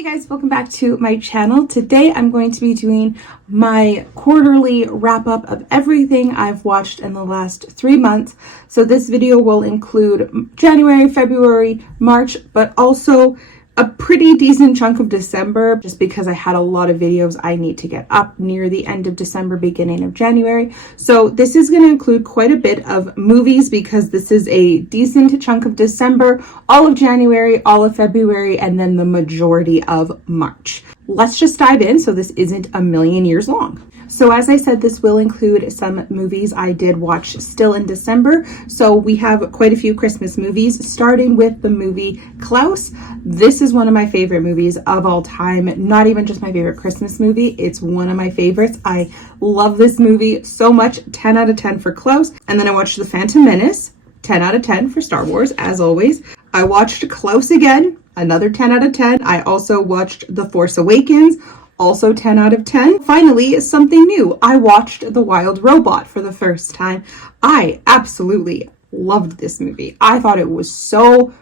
Hey guys, welcome back to my channel. Today I'm going to be doing my quarterly wrap up of everything I've watched in the last 3 months. So this video will include January, February, March, but also a pretty decent chunk of December, just because I had a lot of videos I need to get up near the end of December, beginning of January. So this is going to include quite a bit of movies because this is a decent chunk of December, all of January, all of February, and then the majority of March. Let's just dive in so this isn't a million years long. So as I said, this will include some movies I did watch still in December. So we have quite a few Christmas movies, starting with the movie Klaus. This is one of my favorite movies of all time. Not even just my favorite Christmas movie, it's one of my favorites. I love this movie so much. 10 out of 10 for Klaus. And then I watched The Phantom Menace, 10 out of 10 for Star Wars, as always. I watched Klaus again, another 10 out of 10. I also watched The Force Awakens, also 10 out of 10. Finally, something new. I watched The Wild Robot for the first time. I absolutely loved this movie. I thought it was so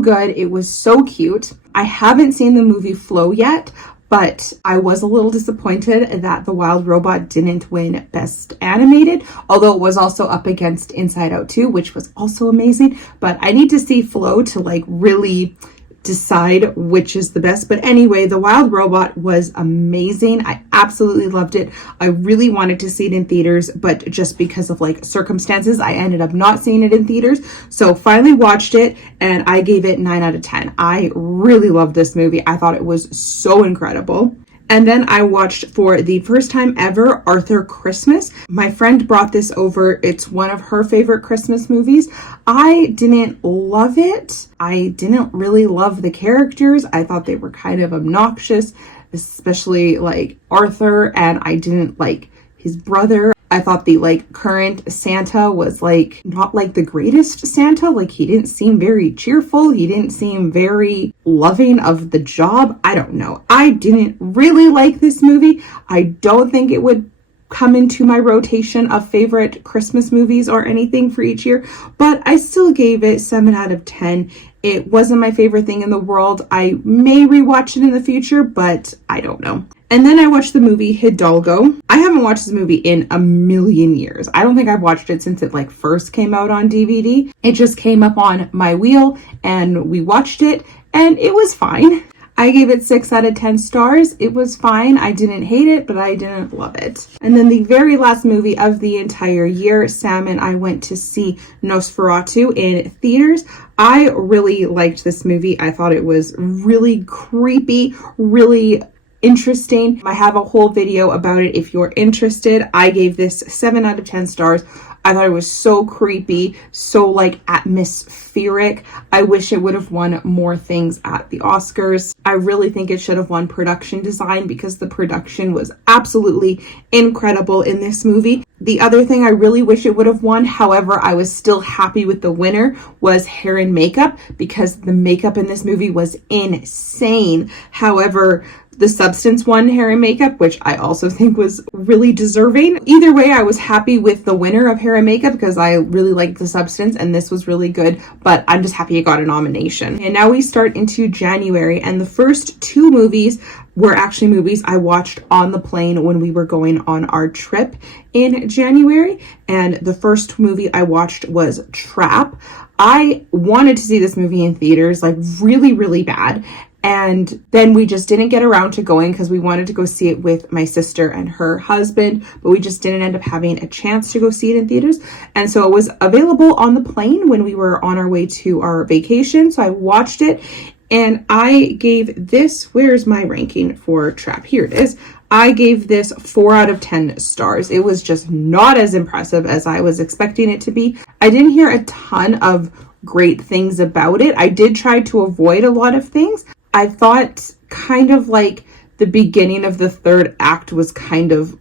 good. It was so cute. I haven't seen the movie Flow yet, but I was a little disappointed that The Wild Robot didn't win Best Animated, although it was also up against Inside Out 2, which was also amazing. But I need to see Flow to really decide which is the best. But anyway, The Wild Robot was amazing. I absolutely loved it. I really wanted to see it in theaters, but just because of circumstances, I ended up not seeing it in theaters. So finally watched it and I gave it 9 out of 10. I really loved this movie. I thought it was so incredible. And then I watched for the first time ever Arthur Christmas. My friend brought this over. It's one of her favorite Christmas movies. I didn't love it. I didn't really love the characters. I thought they were kind of obnoxious, especially Arthur, and I didn't like his brother. I thought the current Santa was not the greatest Santa. He didn't seem very cheerful. He didn't seem very loving of the job. I don't know. I didn't really like this movie. I don't think it would come into my rotation of favorite Christmas movies or anything for each year, but I still gave it 7 out of 10. It wasn't my favorite thing in the world. I may rewatch it in the future, but I don't know. And then I watched the movie Hidalgo. I haven't watched this movie in a million years. I don't think I've watched it since it first came out on DVD. It just came up on my wheel and we watched it and it was fine. I gave it 6 out of 10 stars. It was fine. I didn't hate it, but I didn't love it. And then the very last movie of the entire year, Sam and I went to see Nosferatu in theaters. I really liked this movie. I thought it was really creepy, really interesting. I have a whole video about it if you're interested. I gave this 7 out of 10 stars. I thought it was so creepy, so atmospheric. I wish it would have won more things at the Oscars. I really think it should have won production design because the production was absolutely incredible in this movie. The other thing I really wish it would have won, however, I was still happy with the winner, was hair and makeup because the makeup in this movie was insane. However, The Substance won hair and makeup, which I also think was really deserving. Either way, I was happy with the winner of hair and makeup because I really liked The Substance and this was really good, but I'm just happy it got a nomination. And now we start into January, and the first 2 movies were actually movies I watched on the plane when we were going on our trip in January. And the first movie I watched was Trap. I wanted to see this movie in theaters, really, really bad. And then we just didn't get around to going because we wanted to go see it with my sister and her husband, but we just didn't end up having a chance to go see it in theaters. And so it was available on the plane when we were on our way to our vacation. So I watched it and I gave this, where's my ranking for Trap? Here it is. I gave this 4 out of 10 stars. It was just not as impressive as I was expecting it to be. I didn't hear a ton of great things about it. I did try to avoid a lot of things. I thought kind of the beginning of the third act was kind of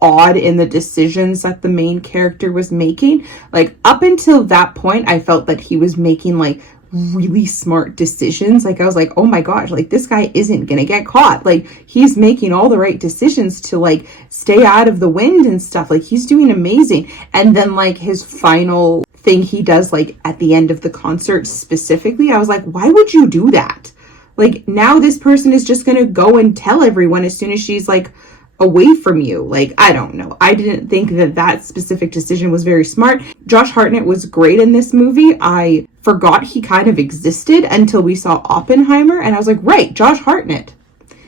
odd in the decisions that the main character was making. Up until that point, I felt that he was making really smart decisions. I was oh my gosh, this guy isn't gonna get caught. He's making all the right decisions to stay out of the wind and stuff. He's doing amazing. And then his final thing he does at the end of the concert specifically, I was why would you do that? Like, now this person is just gonna go and tell everyone as soon as she's like away from you. Like, I don't know. I didn't think that specific decision was very smart. Josh Hartnett was great in this movie. I forgot he kind of existed until we saw Oppenheimer, and I was like, right, Josh Hartnett.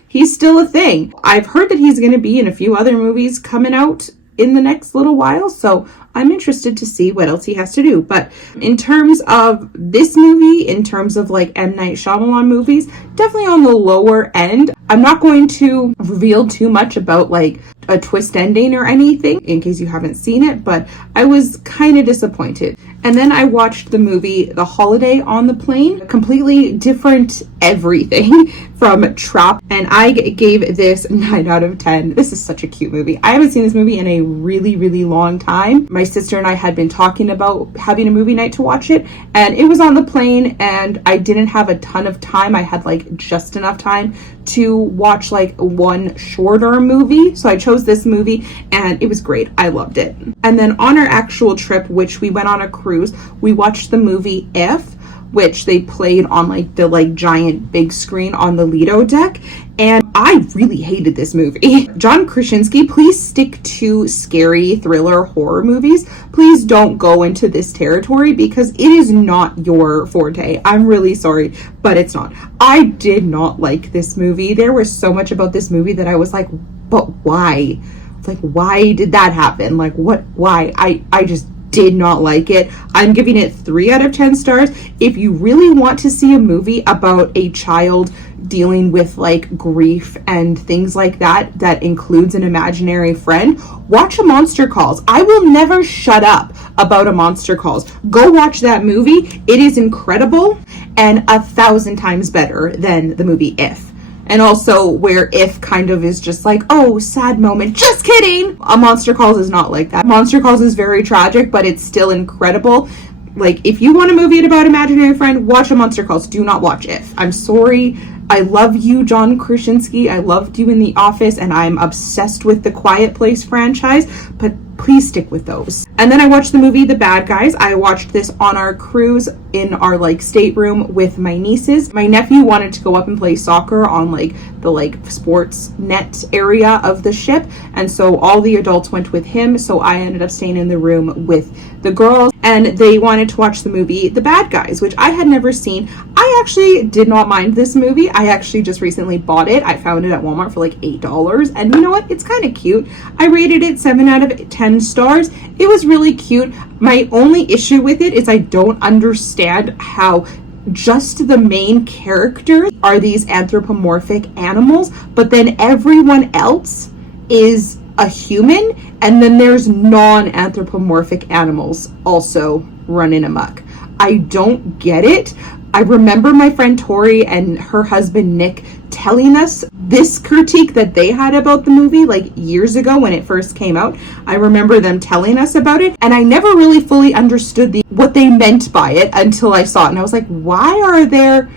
He's still a thing. I've heard that he's going to be in a few other movies coming out in the next little while, so I'm interested to see what else he has to do. But in terms of this movie, in terms of like M. Night Shyamalan movies, definitely on the lower end. I'm not going to reveal too much about like a twist ending or anything in case you haven't seen it, but I was kind of disappointed. And then I watched the movie The Holiday on the plane. Completely different everything from Trap, and I gave this 9 out of 10. This is such a cute movie. I haven't seen this movie in a really, really long time. My sister and I had been talking about having a movie night to watch it, and it was on the plane, and I didn't have a ton of time. I had like just enough time to watch like one shorter movie, so I chose this movie, and it was great. I loved it. And then on our actual trip, which we went on a cruise, we watched the movie If, which they played on like the like giant big screen on the Lido deck, and I really hated this movie. John Krasinski, please stick to scary thriller horror movies. Please don't go into this territory because it is not your forte. I'm really sorry, but it's not. I did not like this movie. There was so much about this movie that I was like, but why? Like, why did that happen? Like, what? Why? I just did not like it. I'm giving it 3 out of 10 stars. If you really want to see a movie about a child dealing with like grief and things like that, that includes an imaginary friend, watch A Monster Calls. I will never shut up about A Monster Calls. Go watch that movie. It is incredible and 1,000 times better than the movie If. And also where If kind of is just like, oh, sad moment. Just kidding! A Monster Calls is not like that. Monster Calls is very tragic, but it's still incredible. Like, if you want a movie about imaginary friend, watch A Monster Calls. Do not watch If. I'm sorry. I love you, John Krasinski. I loved you in The Office, and I'm obsessed with the Quiet Place franchise, but please stick with those. And then I watched the movie The Bad Guys. I watched this on our cruise in our like stateroom with my nieces. My nephew wanted to go up and play soccer on like the like sports net area of the ship, and so all the adults went with him, so I ended up staying in the room with the girls, and they wanted to watch the movie The Bad Guys, which I had never seen. I actually did not mind this movie. I actually just recently bought it. I found it at Walmart for like $8, and you know what? It's kind of cute. I rated it 7 out of 10 stars. It was really cute. My only issue with it is I don't understand how just the main characters are these anthropomorphic animals, but then everyone else is a human, and then there's non-anthropomorphic animals also running amok. I don't get it. I remember my friend Tori and her husband Nick telling us this critique that they had about the movie like years ago when it first came out. I remember them telling us about it, and I never really fully understood what they meant by it until I saw it, and I was like, why are there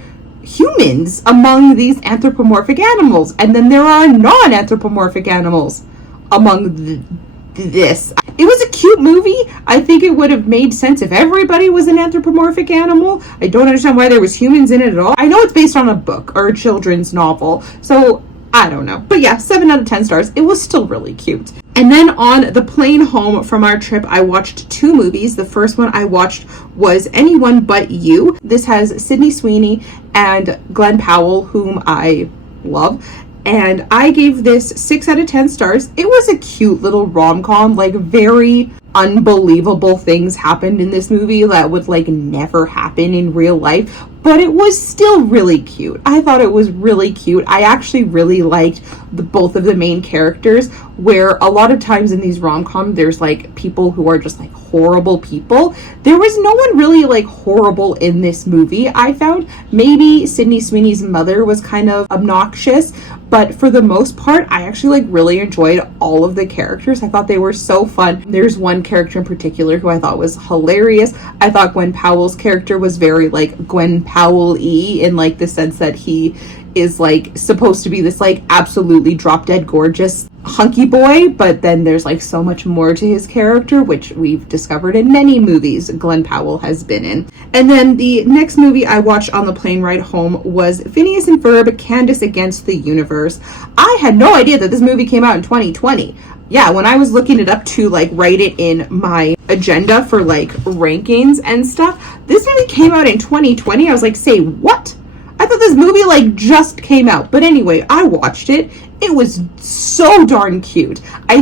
humans among these anthropomorphic animals, and then there are non-anthropomorphic animals among this? It was a cute movie. I think it would have made sense if everybody was an anthropomorphic animal. I don't understand why there was humans in it at all. I know it's based on a book or a children's novel, so I don't know. But yeah, 7 out of 10 stars. It was still really cute. And then on the plane home from our trip, I watched 2 movies. The first one I watched was Anyone But You. This has Sydney Sweeney and Glenn Powell, whom I love. And I gave this 6 out of 10 stars. It was a cute little rom-com, like very unbelievable things happened in this movie that would like never happen in real life, but it was still really cute. I thought it was really cute. I actually really liked both of the main characters, where a lot of times in these rom-coms there's like people who are just like horrible people. There was no one really like horrible in this movie. I found maybe Sydney Sweeney's mother was kind of obnoxious, but for the most part I actually like really enjoyed all of the characters. I thought they were so fun. There's one character in particular who I thought was hilarious. I thought Gwen Powell's character was very like Gwen Powell-y in like the sense that he is like supposed to be this like absolutely drop dead gorgeous hunky boy, but then there's like so much more to his character, which we've discovered in many movies Glenn Powell has been in. And then the next movie I watched on the plane ride home was Phineas and Ferb, Candace Against the Universe. I had no idea that this movie came out in 2020. Yeah, when I was looking it up to like write it in my agenda for like rankings and stuff, this movie came out in 2020. I was like, say what? I thought this movie like just came out. But anyway, I watched it. It was so darn cute. I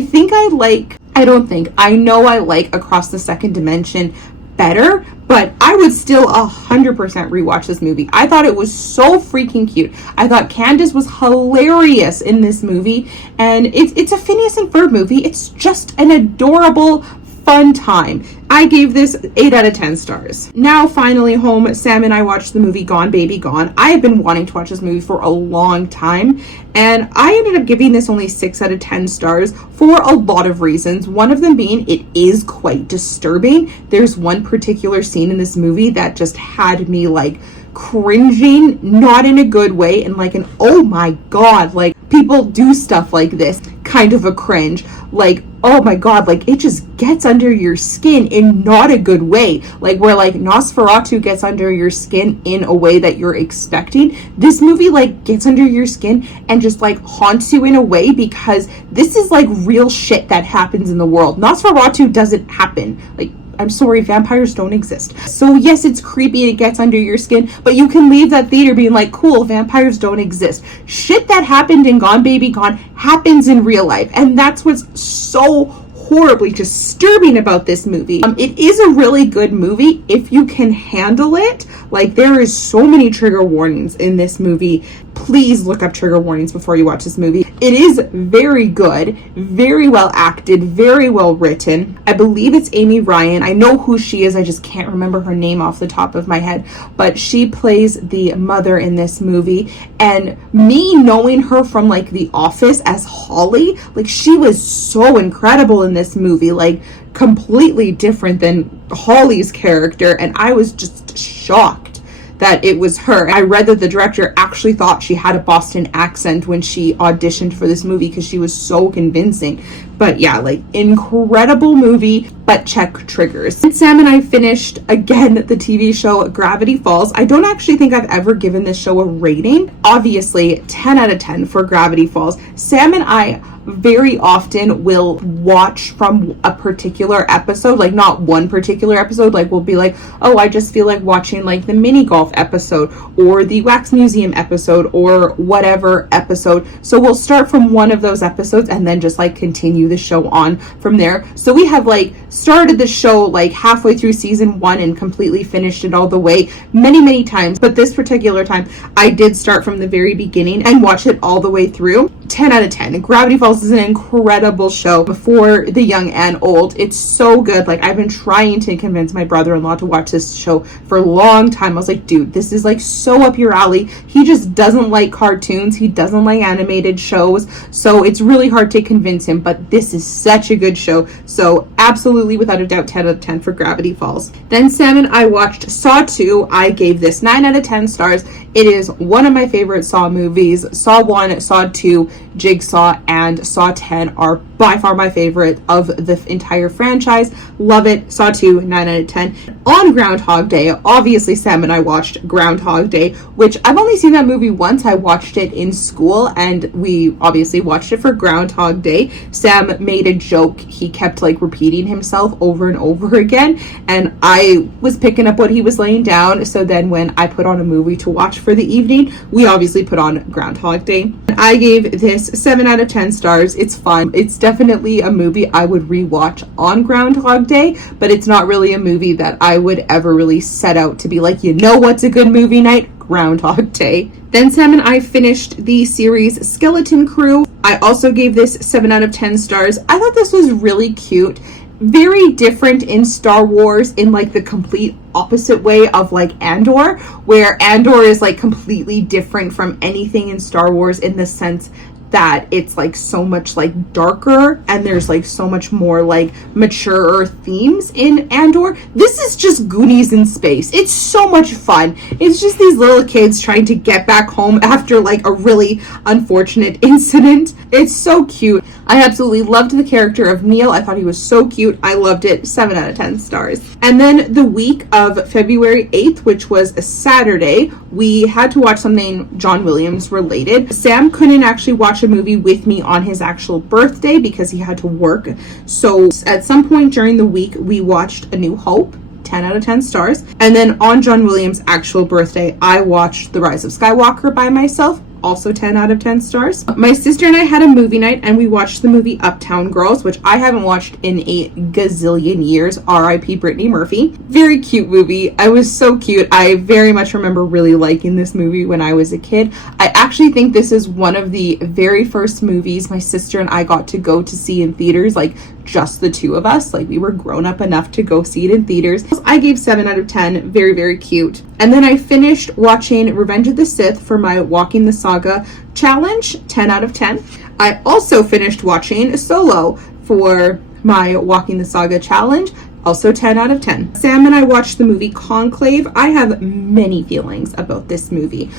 know I like Across the Second Dimension better, but I would still 100% rewatch this movie. I thought it was so freaking cute. I thought Candace was hilarious in this movie, and it's a Phineas and Ferb movie. It's just an adorable, fun time. I gave this 8 out of 10 stars. Now, finally home, Sam and I watched the movie Gone Baby Gone. I have been wanting to watch this movie for a long time, and I ended up giving this only 6 out of 10 stars for a lot of reasons. One of them being it is quite disturbing. There's one particular scene in this movie that just had me like cringing, not in a good way, and like an oh my god, like people do stuff like this kind of a cringe. Like, oh my god, like it just gets under your skin in not a good way. Like where like Nosferatu gets under your skin in a way that you're expecting. This movie like gets under your skin and just like haunts you in a way because this is like real shit that happens in the world. Nosferatu doesn't happen. Like, I'm sorry, vampires don't exist. So yes, it's creepy and it gets under your skin, but you can leave that theater being like, cool, vampires don't exist. Shit that happened in Gone Baby Gone happens in real life, and that's what's so horribly disturbing about this movie. It is a really good movie if you can handle it. Like, there is so many trigger warnings in this movie. Please look up trigger warnings before you watch this movie. It is very good, very well acted, very well written. I believe it's Amy Ryan. I know who she is. I just can't remember her name off the top of my head. But she plays the mother in this movie. And me knowing her from like The Office as Holly, like she was so incredible in this movie. Like completely different than Holly's character. And I was just shocked that it was her. I read that the director actually thought she had a Boston accent when she auditioned for this movie because she was so convincing. But yeah, like incredible movie, but check triggers. And Sam and I finished again the TV show Gravity Falls. I don't actually think I've ever given this show a rating. Obviously 10 out of 10 for Gravity Falls. Sam and I very often will watch from a particular episode, like not one particular episode. Like we'll be like, oh, I just feel like watching like the mini golf episode or the wax museum episode or whatever episode. So we'll start from one of those episodes and then just like continue the show on from there. So we have like started the show like halfway through season 1 and completely finished it all the way many times. But this particular time I did start from the very beginning and watch it all the way through. 10 out of 10. Gravity Falls is an incredible show for the young and old. It's so good. Like I've been trying to convince my brother-in-law to watch this show for a long time. I was like, dude, this is like so up your alley. He just doesn't like cartoons. He doesn't like animated shows. So it's really hard to convince him, but this is such a good show. So absolutely, without a doubt, 10 out of 10 for Gravity Falls. Then Sam and I watched Saw 2. I gave this 9 out of 10 stars. It is one of my favorite Saw movies. Saw 1, Saw 2, Jigsaw, and Saw 10 are by far my favorite of the entire franchise. Love it. Saw 2, 9 out of 10. On Groundhog Day, obviously Sam and I watched Groundhog Day, which I've only seen that movie once. I watched it in school and we obviously watched it for Groundhog Day. Sam made a joke. He kept like repeating himself over and over again, and I was picking up what he was laying down. So then when I put on a movie to watch for the evening, we obviously put on Groundhog Day. I gave this 7 out of 10 stars. It's fun. It's definitely a movie I would rewatch on Groundhog Day, but it's not really a movie that I would ever really set out to be like, you know what's a good movie night? Groundhog Day. Then Sam and I finished the series Skeleton Crew. I also gave this 7 out of 10 stars. I thought this was really cute. Very different in Star Wars in like the complete opposite way of like Andor, where Andor is like completely different from anything in Star Wars in the sense that it's like so much like darker and there's like so much more like mature themes in Andor. This is just Goonies in space. It's so much fun. It's just these little kids trying to get back home after like a really unfortunate incident. It's so cute. I absolutely loved the character of Neil. I thought he was so cute. I loved it. 7 out of 10 stars. And then the week of February 8th, which was a Saturday, we had to watch something John Williams related. Sam couldn't actually watch a movie with me on his actual birthday because he had to work. So at some point during the week, we watched A New Hope. 10 out of 10 stars. And then on John Williams' actual birthday, I watched The Rise of Skywalker by myself. Also 10 out of 10 stars. My sister and I had a movie night and we watched the movie Uptown Girls, which I haven't watched in a gazillion years. R.I.P. Brittany Murphy. Very cute movie. I was so cute. I very much remember really liking this movie when I was a kid. I actually think this is one of the very first movies my sister and I got to go to see in theaters, like just the two of us. Like we were grown up enough to go see it in theaters. I gave 7 out of 10. Very, very cute. And then I finished watching Revenge of the Sith for my Walking the Saga challenge. 10 out of 10. I also finished watching Solo for my Walking the Saga challenge. Also 10 out of 10. Sam and I watched the movie Conclave. I have many feelings about this movie.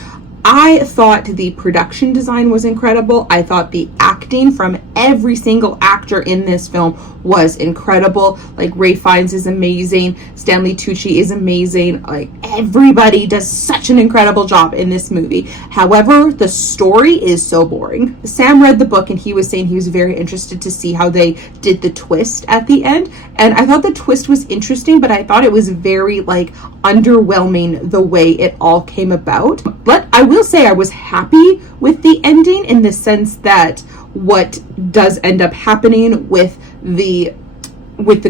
I thought the production design was incredible. I thought the acting from every single actor in this film was incredible. Like Ralph Fiennes is amazing. Stanley Tucci is amazing. Like everybody does such an incredible job in this movie. However, the story is so boring. Sam read the book and he was saying he was very interested to see how they did the twist at the end. And I thought the twist was interesting, but I thought it was very like underwhelming the way it all came about. But I will say I was happy with the ending in the sense that what does end up happening with the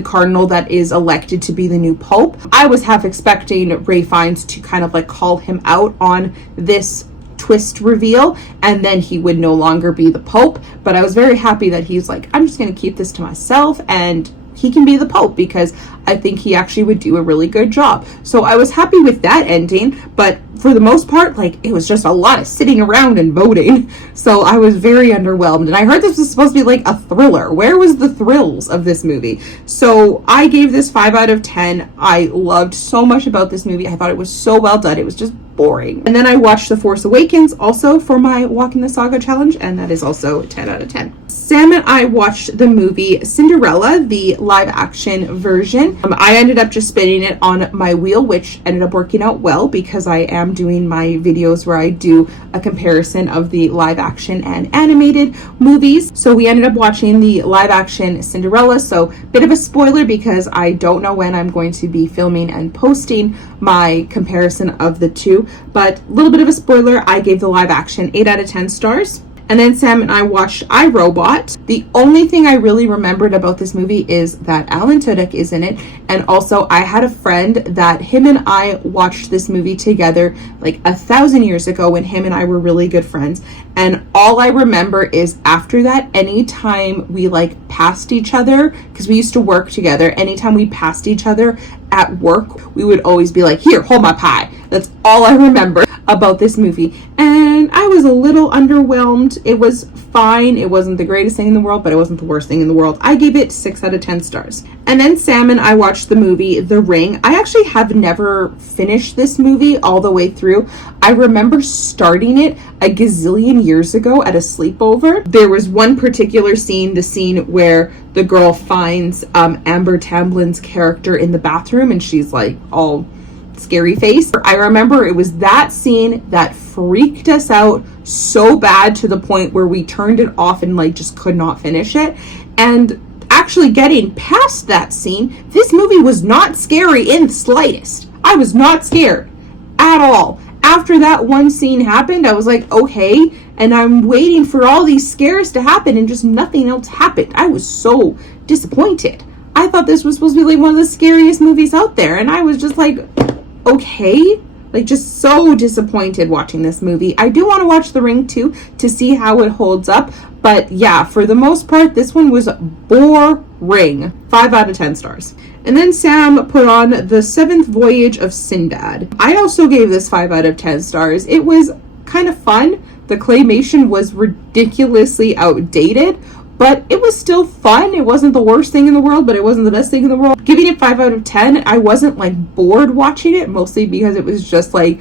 cardinal that is elected to be the new pope. I was half expecting Ralph Fiennes to kind of like call him out on this twist reveal and then he would no longer be the pope, but I was very happy that he's like, I'm just going to keep this to myself and he can be the pope because I think he actually would do a really good job. So I was happy with that ending, but for the most part, like it was just a lot of sitting around and voting. So I was very underwhelmed. And I heard this was supposed to be like a thriller. Where was the thrills of this movie? So I gave this 5 out of 10. I loved so much about this movie. I thought it was so well done. It was just boring. And then I watched The Force Awakens also for my Walking the Saga challenge, and that is also 10 out of 10. Sam and I watched the movie Cinderella, the live action version. I ended up just spinning it on my wheel, which ended up working out well because I am doing my videos where I do a comparison of the live action and animated movies. So we ended up watching the live action Cinderella. So bit of a spoiler because I don't know when I'm going to be filming and posting my comparison of the two, but a little bit of a spoiler, I gave the live action 8 out of 10 stars. And then Sam and I watched iRobot. The only thing I really remembered about this movie is that Alan Tudyk is in it. And also I had a friend that him and I watched this movie together like 1,000 years ago when him and I were really good friends. And all I remember is after that, anytime we like passed each other, because we used to work together, anytime we passed each other at work, we would always be like, here, hold my pie. That's all I remember about this movie. And I was a little underwhelmed. It was fine. It wasn't the greatest thing in the world, but it wasn't the worst thing in the world. I gave it 6 out of 10 stars. And then Sam and I watched the movie The Ring. I actually have never finished this movie all the way through. I remember starting it a gazillion years ago at a sleepover. There was one particular scene, the scene where the girl finds Amber Tamblin's character in the bathroom and she's like all scary face. I remember it was that scene that freaked us out so bad to the point where we turned it off and like just could not finish it. And actually getting past that scene, this movie was not scary in the slightest. I was not scared at all. After that one scene happened, I was like, okay, and I'm waiting for all these scares to happen and just nothing else happened. I was so disappointed. I thought this was supposed to be like one of the scariest movies out there, and I was just like, okay, like just so disappointed watching this movie. I do want to watch The Ring too to see how it holds up, but yeah, for the most part, this one was boring. 5 out of 10 stars. And then Sam put on The Seventh Voyage of Sinbad. I also gave this 5 out of 10 stars. It was kind of fun. The claymation was ridiculously outdated, but it was still fun. It wasn't the worst thing in the world, but it wasn't the best thing in the world. Giving it 5 out of 10, I wasn't like bored watching it, mostly because it was just like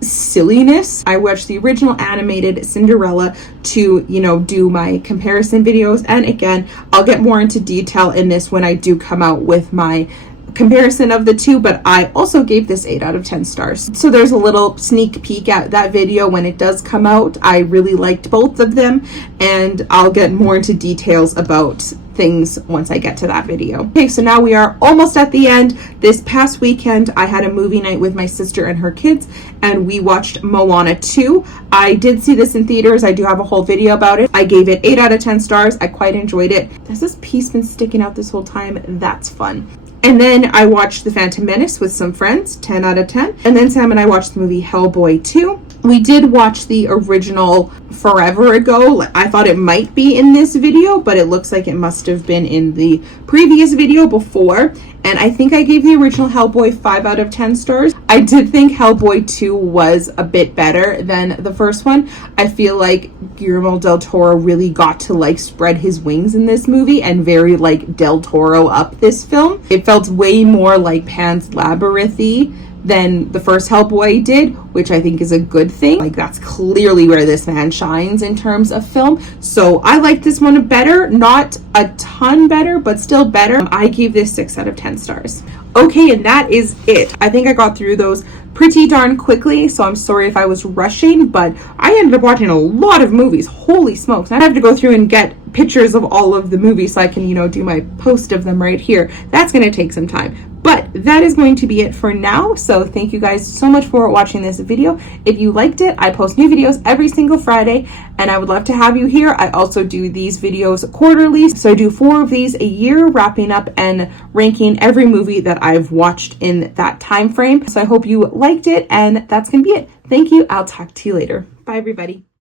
silliness. I watched the original animated Cinderella to, you know, do my comparison videos. And again, I'll get more into detail in this when I do come out with my comparison of the two, but I also gave this 8 out of 10 stars. So there's a little sneak peek at that video when it does come out. I really liked both of them, and I'll get more into details about things once I get to that video. Okay, so now we are almost at the end. This past weekend, I had a movie night with my sister and her kids, and we watched Moana 2. I did see this in theaters. I do have a whole video about it. I gave it 8 out of 10 stars. I quite enjoyed it. Has this piece been sticking out this whole time? That's fun. And then I watched The Phantom Menace with some friends, 10 out of 10. And then Sam and I watched the movie Hellboy 2. We did watch the original forever ago. I thought it might be in this video, but it looks like it must have been in the previous video before. And I think I gave the original Hellboy 5 out of 10 stars. I did think Hellboy 2 was a bit better than the first one. I feel like Guillermo del Toro really got to like spread his wings in this movie and very like Del Toro up this film. It felt way more like Pan's Labyrinth-y than the first Hellboy did, which I think is a good thing. Like, that's clearly where this man shines in terms of film. So I like this one better, not a ton better, but still better. I gave this 6 out of 10 stars. Okay, and that is it. I think I got through those pretty darn quickly, so I'm sorry if I was rushing, but I ended up watching a lot of movies. Holy smokes. I have to go through and get pictures of all of the movies so I can, you know, do my post of them right here. That's going to take some time. But that is going to be it for now. So thank you guys so much for watching this video. If you liked it, I post new videos every single Friday, and I would love to have you here. I also do these videos quarterly. So I do 4 of these a year, wrapping up and ranking every movie that I've watched in that time frame. So I hope you liked it, and that's going to be it. Thank you. I'll talk to you later. Bye, everybody.